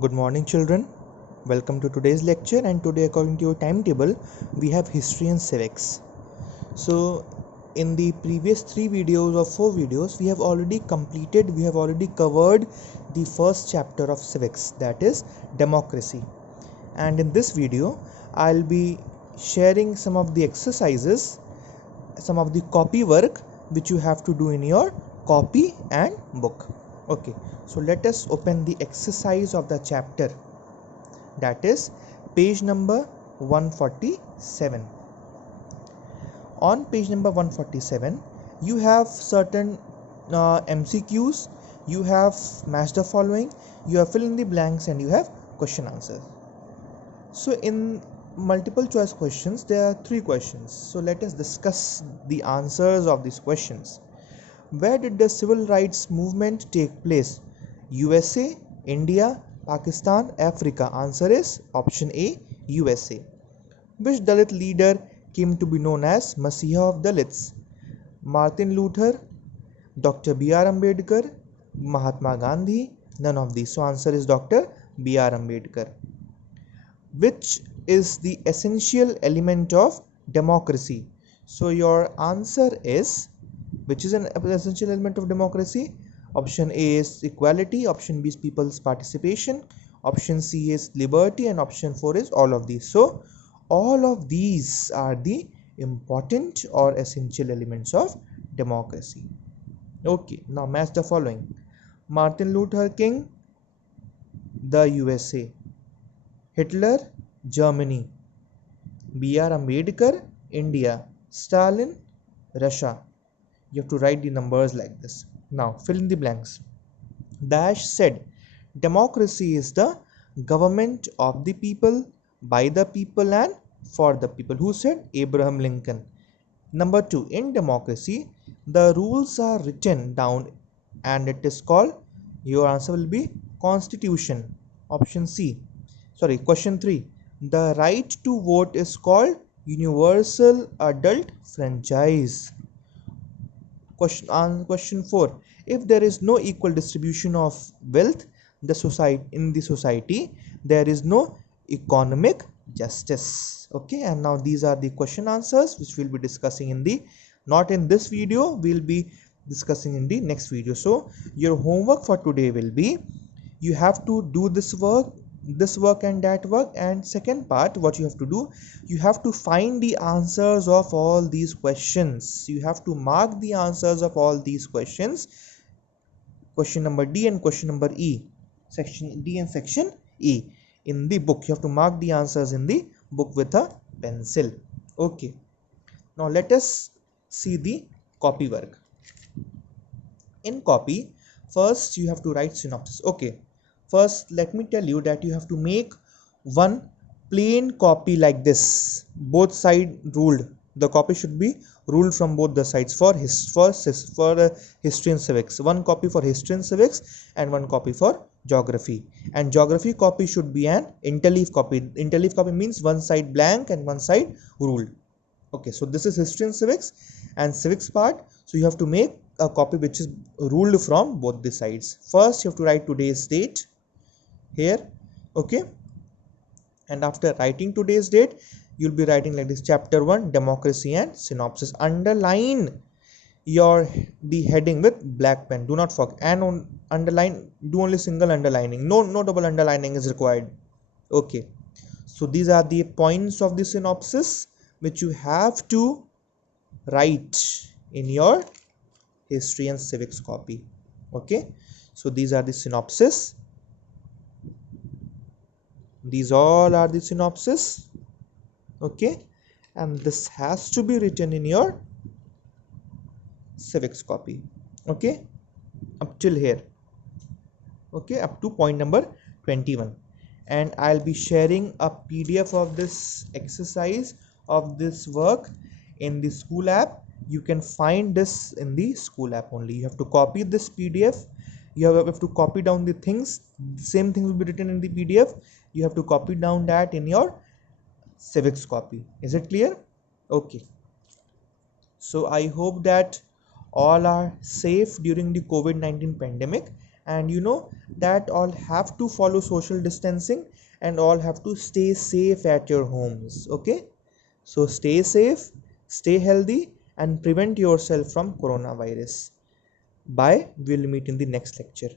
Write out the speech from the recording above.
Good morning, children. Welcome to today's lecture. And today, according to your timetable, we have history and civics. So, in the previous 3 videos or 4 videos, we have already covered the first chapter of civics, that is democracy. And in this video, I'll be sharing some of the exercises, some of the copy work which you have to do in your copy and book. Okay, so let us open the exercise of the chapter, that is page number 147. On page number 147 you have certain MCQs, you have match the following, you have fill in the blanks, and you have question answers. So in multiple choice questions there are 3 questions, so let us discuss the answers of these questions. Where did the civil rights movement take place? USA, India, Pakistan, Africa. Answer is option A, USA. Which Dalit leader came to be known as Masiha of Dalits? Martin Luther, Dr. B.R. Ambedkar, Mahatma Gandhi, none of these. So answer is Dr. B.R. Ambedkar. Which is the essential element of democracy? So your answer is, which is an essential element of democracy? Option A is equality, option B is people's participation, option C is liberty, and option 4 is all of these. So all of these are the important or essential elements of democracy. Okay, now match the following. Martin Luther King, the USA. Hitler, Germany. B.R. Ambedkar, India. Stalin, Russia. You have to write the numbers like this. Now fill in the blanks. Dash said, democracy is the government of the people, by the people, and for the people. Who said? Abraham Lincoln. Number 2, in democracy the rules are written down and it is called, your answer will be constitution. Option C. Sorry, question 3, the right to vote is called universal adult franchise. Question 4, if there is no equal distribution of wealth in the society, there is no economic justice. Okay, and now these are the question answers which we'll be discussing in the, not in this video, we'll be discussing in the next video. So your homework for today will be, you have to do this work and that work, and second part, what you have to do, you have to find the answers of all these questions. You have to mark the answers of all these questions, question number D and question number E, section D and section E, in the book. You have to mark the answers in the book with a pencil. Okay, now let us see the copy work. In copy, first you have to write synopsis. Okay, first let me tell you that you have to make one plain copy like this, both side ruled. The copy should be ruled from both the sides for history and civics. One copy for history and civics and one copy for geography. And geography copy should be an interleaf copy. Interleaf copy means one side blank and one side ruled. Okay, so this is history and civics part. So you have to make a copy which is ruled from both the sides. First you have to write today's date here. Okay, and after writing today's date, you'll be writing like this: chapter 1, democracy and synopsis. Underline the heading with black pen, do not forget, and underline, do only single underlining, no double underlining is required. Okay, so these are the points of the synopsis which you have to write in your history and civics copy. Okay, so these are the synopsis. These all are the synopsis. Okay, and this has to be written in your civics copy. Okay, up till here. Okay, up to point number 21. And I'll be sharing a PDF of this exercise, of this work, in the school app. You can find this in the school app only. You have to copy this PDF. You have to copy down the things. Same thing will be written in the PDF. You have to copy down that in your civics copy. Is it clear? Okay, so I hope that all are safe during the COVID-19 pandemic, and you know that all have to follow social distancing and all have to stay safe at your homes. Okay, so stay safe, stay healthy, and prevent yourself from coronavirus. Bye, we'll meet in the next lecture.